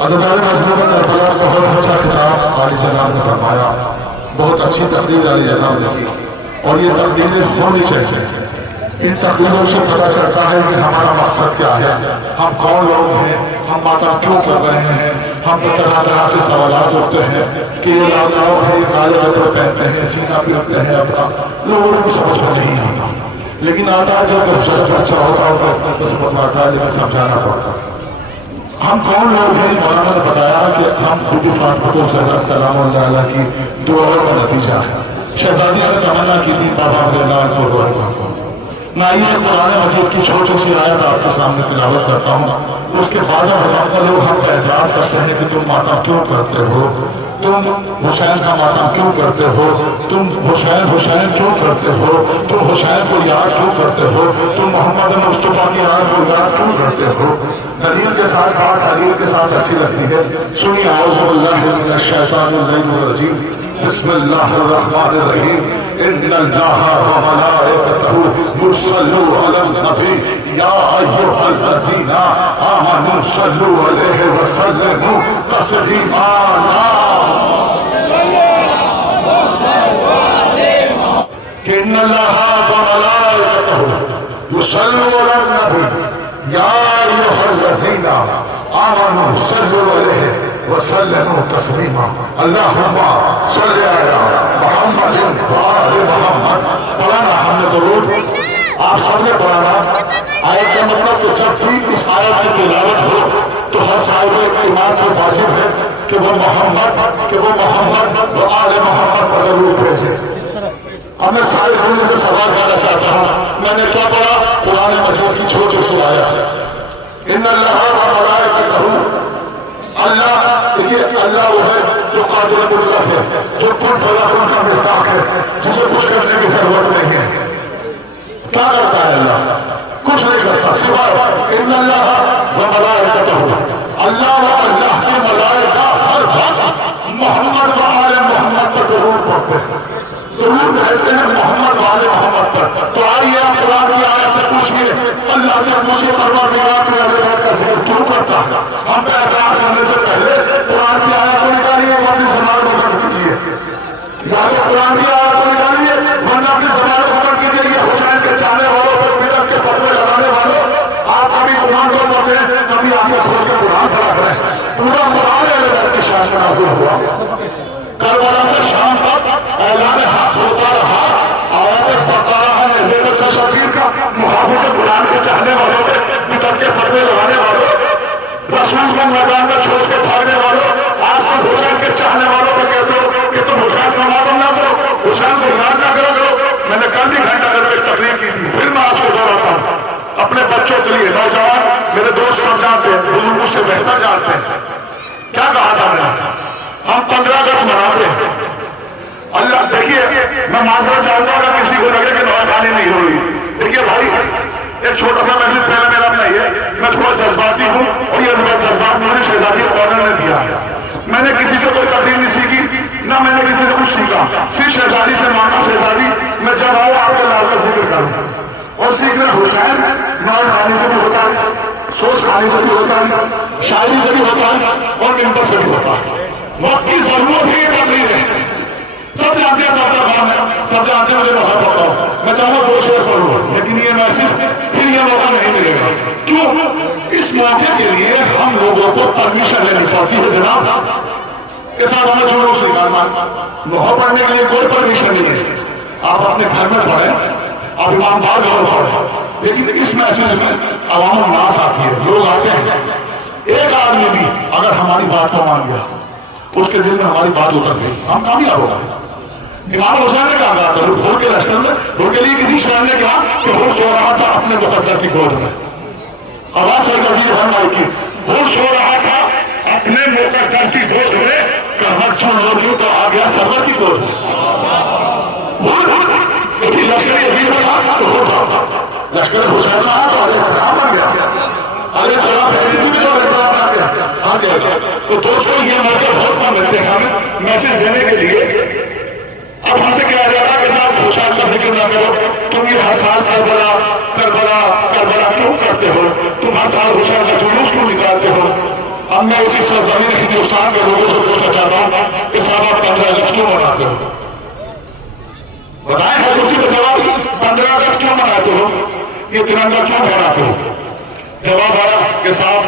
عزیزان مظلوم کربلا بہت اچھا خطاب عالی جناب نے فرمایا، بہت اچھی تقریر عالی جناب نے کی، اور یہ تقریریں ہونی چاہیے۔ ان تقریروں سے پتہ چلتا ہے کہ ہمارا مقصد کیا ہے، ہم کون لوگ ہیں، ہم ماتم کیوں کر رہے ہیں۔ ہم کو طرح طرح کے سوالات اٹھتے ہیں کہ یہ لوگ ہیں کالے کپڑے پہنتے ہیں، سینہ پیٹتے ہیں اپنا، لوگوں کو سمجھ میں نہیں آتا، لیکن آتا ہے جب بچہ ہوتا ہے تو سمجھ آتا ہے جب سمجھانا پڑتا ہے۔ ہم کون لوگ ہیں؟ مولانا نے بتایا کہ ہم بی بی فاطمہ الزہرا سلام اللہ علیہ کی دعاؤں کا نتیجہ ہے۔ شہزادیہ نے تمنا کی تھی بابا میرے لال کو روئے گا۔ میں یہ قرآن مجید کی چھوٹی سی آیت آپ کے سامنے تلاوت کرتا ہوں، اس کے بعد لوگ ہم کا اعتراض کرتے ہیں کہ تم ماتم کیوں کرتے ہو، تم حسین کا ماتم کیوں کرتے ہو، تم حسین کیوں کرتے ہو، تم حسین کو یاد کیوں کرتے ہو، تم محمد مصطفیٰ کی آن کو یاد کیوں کرتے ہو۔ دلیل کے ساتھ بات دلیل کے ساتھ اچھی لگتی ہے۔ سنیے اعوذ باللہ من الشیطان الرجیم، بسم اللہ الرحمن الرحیم، ان اللہ وملائکتہ یصلون علی النبی یا ایھا الذین آمنوا صلوا علیہ وسلموا تسلیما۔ کہ ان اللہ وملائکتہ یصلون علی النبی یا ایھا الذین آمنوا صلوا علیہ وسلموا تسلیما۔ اللہم صلی علی محمد وآل محمد۔ پڑھانا ہم نے درود آپ سب نے پڑھانا۔ آیت کا مطلب کہ جب بھی اس آیت سے تلاوت ہو تو ہر صاحب ایمان پر واجب ہے کہ وہ محمد وآل محمد پر درود بھیجے۔ اب میں سارے دنیا سے سوال کرنا چاہتا ہوں، میں نے کیا پڑھا؟ قرآن مجید کی چھوٹی سی آیت ہے، ان اللہ وملائکتہ۔ اللہ اللہ وہ ہے جو قادر مطلق ہے، جو کن فیکون کا مصداق ہے، جسے کچھ کرنے کی ضرورت نہیں ہے۔ کیا کرتا ہے اللہ؟ کچھ نہیں کرتا سوائے ان اللہ وملائکتہ۔ اللہ و اللہ کے ملائکہ ہر وقت محمد و آل محمد پر درود پڑھتے ہیں، درود بھیجتے ہیں محمد و آل محمد پر۔ تو آئیے آپ قرآن کی آیت سے پوچھئے، اللہ سے پوچھئے پروردگار تو اہل بیت کا ذکر کیوں کرتا ہے؟ ہم پہ اعتراض کرنے سے پہلے قرآن کی آیت کو نکالیے، اپنی زبان کو بند کیجیے، یا تو قرآن کی آیت کو نکالیے ورنہ اپنی زبان کو بند کیجیے۔ یہ حسین کے چاہنے والوں پر بدعت کے فتوے لگانے والوں، آپ کبھی قرآن کو پڑھتے ہیں، کبھی آگے کھول کے قرآن پڑھا کریں۔ پورا قرآن اہل بیت کی شان میں نازل ہوا، کربلا سے شام تک اعلان حق ہوتا رہا، آیات پڑھتا رہا۔ زیب سے شبیر کا محافظ قرآن کے چاہنے والوں پہ بدعت کے فتوے لگانے والوں، رسول کو میدان میں چھوڑ کے بھاگنے والوں، آج تم حسین کے چاہنے والوں پہ کہتے ہو کہ تم حسین کا ماتم نہ کرو، حسین کو یاد نہ کرو۔ میں نے کل بھی گھنٹہ گھر پہ تقریر کی تھی، پھر میں آج کو دہراتا ہوں اپنے بچوں کے لیے۔ نوجوان میرے دوست سب جانتے ہیں، بزرگ مجھ سے بہتر جانتے ہیں کیا کہا تھا میں نے۔ ہم 15 اگست مناتے ہیں۔ اللہ دیکھیے، میں معذرت چاہتا ہوں اگر کسی کو لگے کہ نوائے خانی نہیں ہو رہی۔ دیکھیے بھائی، ایک چھوٹا سا میسج پہلے میرا اپنا یہ، میں تھوڑا جذباتی ہوں اور یہ جذبات مجھے شہزادی کارنر نے دیا ہے۔ میں نے کسی سے کوئی تقریر نہیں سیکھی، نہ میں نے کسی سے کچھ سیکھا، صرف شہزادی سے مانگا شہزادی میں جب آؤں آپ کے لال کا ذکر کروں۔ اور سیکھنا حسین نوائے خانی سے بھی ہوتا ہے، سوچ خانی سے بھی ہوتا ہے، شاعری سے بھی ہوتا ہے اور ممبر سے بھی ہوتا ہے۔ وقت کی ضرورت ہی یہ تقریر ہے۔ سب جانتے ہیں سب جانتے ہیں مجھے باہر پڑھتا ہوں، میں چاہوں دو شعر پڑھوں، لیکن یہ میسج پھر یہ موقع نہیں ملے گا۔ کیوں؟ اس موقع کے لیے ہم لوگوں کو پرمیشن لینی پڑتی ہے جناب کے ساتھ ہمیں جلوس نکالنا۔ نوحہ پڑھنے کے لیے کوئی پرمیشن نہیں ہے، آپ اپنے گھر میں پڑھیں، آپ امام بار گھر پڑھیں، لیکن اس میسج میں عوام الناس آتی ہے، لوگ آتے ہیں۔ ایک آدمی بھی اگر ہماری بات کو مان گیا، اس کے دل میں ہماری بات اتر گئی، ہم کامیاب ہو گئے۔ امام حسین نے کہا تھا بھول کے لشکر میں، بھول کے لیے کسی شہر نے کہا کہ بھول سو رہا تھا اپنے مقدر کی گود میں، آواز سے کبھی بھرمائی کی، بھول سو رہا تھا اپنے مقدر کی گود میں، کہاں چھوڑ لوں تو آ گیا سرور کی گود میں۔ کسی لشکر یزید میں کہا تو بھول تھا، لشکر حسین میں آیا تو علیہ السلام بن گیا، علیہ السلام پہلی بھی تو علیہ السلام آ گیا۔ تو دوستوں یہ موقع بہت کم ملتے ہیں ہمیں میسج دینے کے لیے۔ اب ہم سے کہا جا رہا ہے کہ صاحب حسین کا ذکر نہ کرو، تم یہ ہر سال کربلا کیوں کرتے ہو، تم ہر سال حسین کا جلوس کیوں نکالتے اب میں اسی سرزمین ہندوستان کے لوگوں سے پوچھنا چاہتا ہوں کہ صاحب آپ 15 اگست کیوں مناتے ہو؟ بتائیں ہے اسی کا جواب. 15 اگست کیوں مناتے ہو؟ یہ ترنگا کیوں پھہراتے ہو؟ جواب آیا کہ صاحب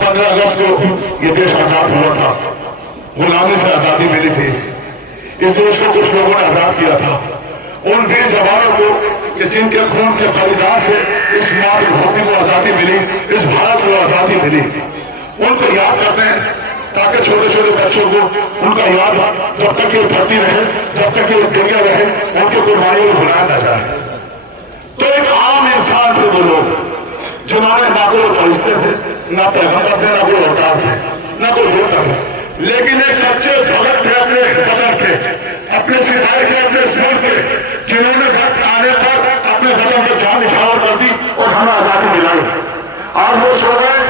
15 اگست کو یہ دیش آزاد ہوا تھا, غلامی سے آزادی ملی تھی, اس دیش کو کچھ لوگوں نے آزاد کیا تھا. ان ویر جوانوں کو کہ جن کے خون کے بلیدان سے اس ماں کی بھومی کو آزادی ملی, اس بھارت کو آزادی ملی, ان کو یاد کرتے ہیں تاکہ چھوٹے چھوٹے بچوں کو ان کا یاد جب تک یہ دھرتی رہے, جب تک یہ دنیا رہے, ان کے قربانیوں کو بھلایا نہ جائے. تو ایک عام انسان تھے وہ لوگ جنہوں نے نہ کوئی فرشتے تھے, نہ پیغمبر تھے, نہ کوئی اوتار تھے, نہ کوئی دیوتا تھے, لیکن ایک سچے بھگت تھے, اپنے بدر تھے, اپنے ستائے تھے, اپنے اسمر تھے, جنہوں نے وقت آنے پر اپنے بدن کو جان نچھاور کر دی اور ہمیں آزادی دلائی. آج وہ سو گئے,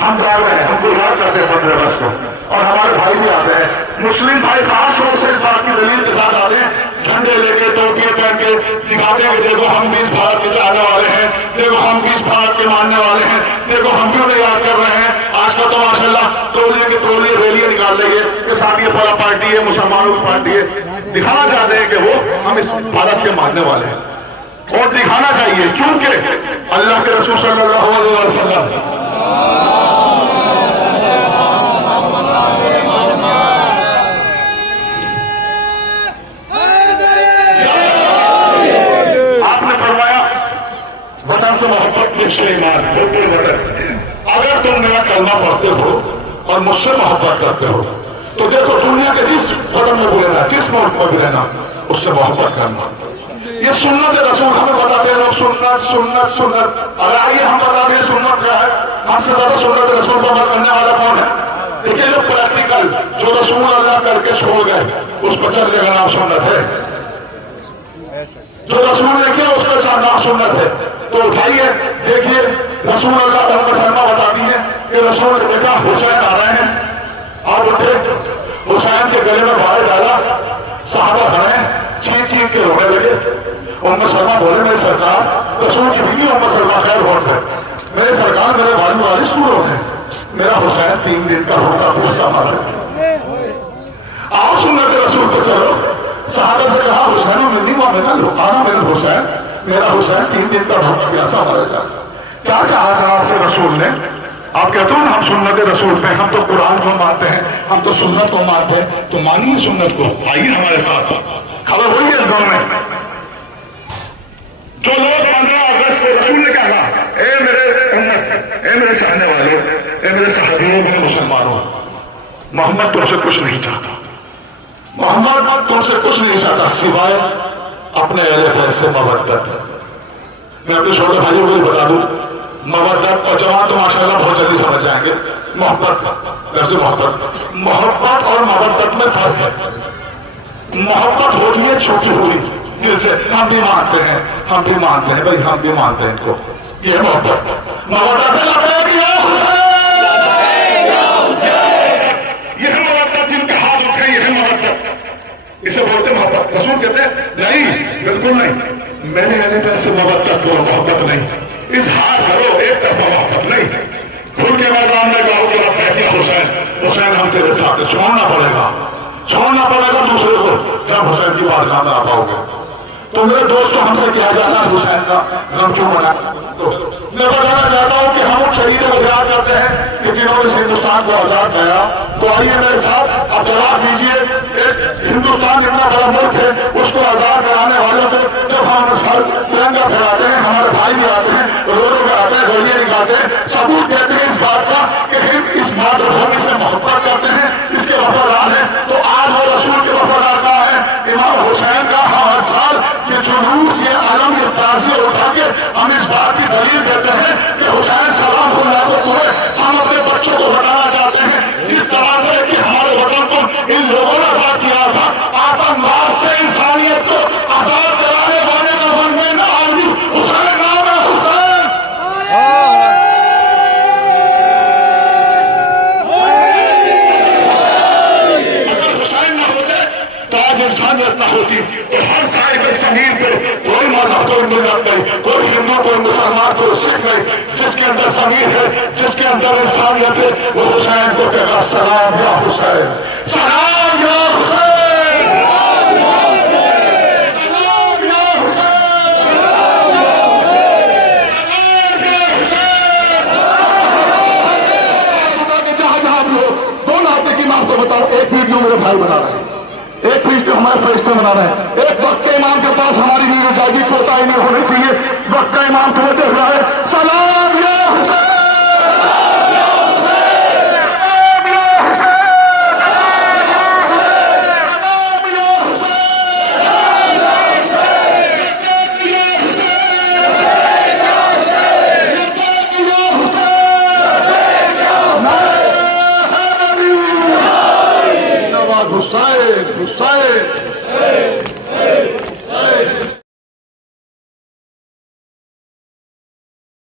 ہم جا رہے ہیں, ہم کو یاد کرتے ہیں 15 اگست کو, اور ہمارے بھائی بھی آتے ہیں, مسلم بھائی خاص طور سے اس بات کی دلیل کے ساتھ آتے ہیں, جھنڈے لے کے, ٹوپیاں پہن کے, دکھاتے ہیں کہ دیکھو ہم بھی اس بھارت کے چاہنے والے ہیں, دیکھو ہم بھی اس بھارت کے ماننے والے ہیں, دیکھو ہم بھی انہیں یاد کر رہے ہیں. آج کل تو ماشاءاللہ ٹولیے کے ٹولیے ریلیاں نکال رہی ہے کہ ساتھ یہ بڑا پارٹی ہے, مسلمانوں کی پارٹی ہے, دکھانا چاہتے ہیں کہ وہ ہم اس بھارت کے ماننے والے ہیں. اور دکھانا چاہیے کیونکہ اللہ کے رسول صلی اللہ علیہ وسلم سے محبت مجھ سے ایمان حب الوطن. اگر تم میرا کلمہ پڑھتے ہو اور مجھ سے محبت کرتے ہو تو دیکھو دنیا کے جس وطن میں بھی رہنا, جس ملک میں بھی رہنا, اس سے محبت کرنا. یہ سنت رسول ہمیں بتاتے ہیں لوگ, سنت سنت سنت. اگر آئیے ہم بتاتے ہیں سنت کیا ہے, ہم سے زیادہ سنت رسول پر عمل کرنے والا کون ہے؟ دیکھیے جو پریکٹیکل جو رسول اللہ کر کے چھوڑ گئے اس پر چلنے کا نام سنت ہے. جو رسول نے کیا اس کا نام سنت ہے. تو اٹھائیے دیکھیے رسول اللہ ام سلمہ بتاتی ہے کہ رسول نے دیکھا حسین آ رہے ہیں, آپ اٹھے, حسین کے گلے میں بھائی ڈالا, صحابہ کھڑے چین چین کے رونے لگے. ام سلمہ بولے میرے سرکار, رسول کی بیوی ام سلمہ خیر ہوٹ ہے, میرے سرکار میرے بھائی وارث کون ہے؟ میرا حسین 3 دن کا ہوگا پیسہ مارا ہے. آؤ سنت رسول کو چلو. صحابہ سے کہا حسین ملنی وہاں میرا لکانا میرا حسین, میرا حسین 3 دن کا بھوکا پیاسا مارا جائے. کیا چاہا تھا آپ سے رسول نے؟ آپ کہتے ہو نا ہم سنت رسول پہ, ہم تو قرآن کو مانتے ہیں, ہم تو سنت کو مانتے ہیں, تو مانیے سنت کو, آئیے ہمارے ساتھ. خبر ہوئی ہے اس دور میں جو لوگ 15 اگست کو رسول نے کہا اے میرے امت, اے میرے چاہنے والوں, اے میرے صحابیوں, میرے مسلمانوں, محمد تم سے کچھ نہیں چاہتا, محمد تم سے کچھ نہیں چاہتا سوائے اپنے اہل بیت سے مودت. میں اپنے چھوٹے بھائیوں کو بھی بتا دوں, مودت اور جوان تو ماشاءاللہ بہت جلدی سمجھ جائیں گے. محبت اور مودت میں فرق ہے. محبت ہوتی ہے چھوٹی ہوئی دل سے, ہم بھی مانتے ہیں, ہم بھی مانتے ہیں بھائی, ہم بھی مانتے ہیں ان کو, یہ محبت. مودت یہ مودت جن کے ہاتھ اٹھے, یہ محبت, اسے بولتے محبت. رسول کہتے ہیں نہیں, بالکل نہیں, میں نے اہل بیت سے محبت کرو, محبت نہیں. اظہار کرو, ایک طرفہ محبت نہیں. کھل کے میدان میں کہو کہ رب کہتی ہے حسین, حسین ہم تیرے ساتھ, چھوڑنا پڑے گا, چھوڑنا پڑے گا دوسرے کو جب حسین کی بارگاہ میں آ پاؤ گے. تو میرے دوستوں ہم سے کیا جاتا ہے حسین کا غم کیوں منایا؟ میں بتانا چاہتا ہوں کہ ہم ان شہیدوں کو یاد کرتے ہیں کہ جنہوں نے ہندوستان کو آزاد کیا. تو آئیے میرے ساتھ اب جواب دیجیے, ہندوستان اتنا بڑا ملک ہے, اس کو آزاد کرانے والوں کو جب ہم ترنگا پھیلاتے ہیں, ہمارے بھائی بھی آتے ہیں, رو رو کے آتے ہیں, گولیاں نکالتے ہیں, ثبوت دیتے ہیں اس بات کا کہ ہم اس مادر بھومی سے محبت کرتے ہیں, اس کے وفادار ہیں. تو آج وہ رسول کے وفادار کا ہے, امام حسین کا ہم ہر سال یہ جلوس, یہ علم, یہ تعزیہ اٹھا کے ہم اس بات کی دلیل دیتے ہیں کہ حسین سلام اللہ کو تمہیں, ہم اپنے بچوں کو بتانا چاہتے ہیں جس طرح سے کہ ہمارے وطن کو ان لوگوں نے آزاد کیا تھا, آتنکواد سے انسانیت کو آزاد کرانے والے کا ون مین آرمی حسین نام ہے. حسین در انسانیت ہے وہ حسین کو کہے گا سلام یا حسین، سلام یا حسین، سلام یا حسین۔ جہاں جہاں بھی ہو، دو ناطے کی میں آپ کو بتاؤں، ایک ویڈیو میرے بھائی بنا رہے ہیں، ایک فیصد ہمارے فرشتے بنا رہے ہیں، ایک وقت کے امام کے پاس ہماری نیرو جاگی کوتاہی نہیں ہونی چاہیے، وقت کا امام تمہیں دیکھ رہا ہے، سلام یا